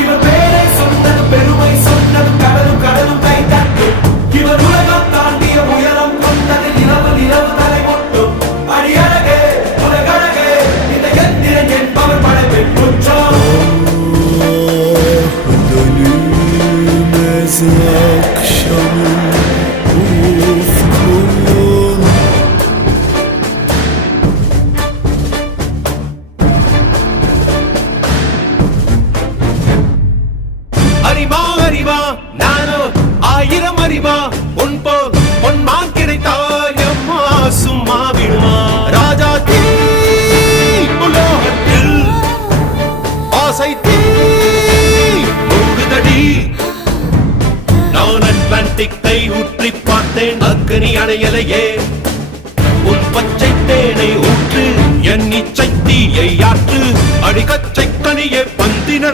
இவர் பேரை சொன்னது பெருமை சொன்னது கடலும் கடலும் கை தட்டும் இவர் உலகம் தாண்டிய உயரம் கொண்டது நிலவு நிலவு தலை மொட்டும் அடியழகே உலகழகே இந்த எந்திரன் என்பவர் படைப்பின் குற்றம் அறிவா அறிவா நானோ ஆயிரம் அறிவா உன் போல் பொன்மான் கிடைத்தாயம்மா சும்மா விடுமா ராஜா தீ உலோகத்தில் ஆசை தீ மூடுதடி நான் அட்லாண்டிக்கை ஊற்றி பார்த்தேன் அக்கனி அணையலையே உன் பச்சை தேனை ஊற்று என் இச்சை தீயை ஆற்று அடிக்கச்சை கனியே பந்தின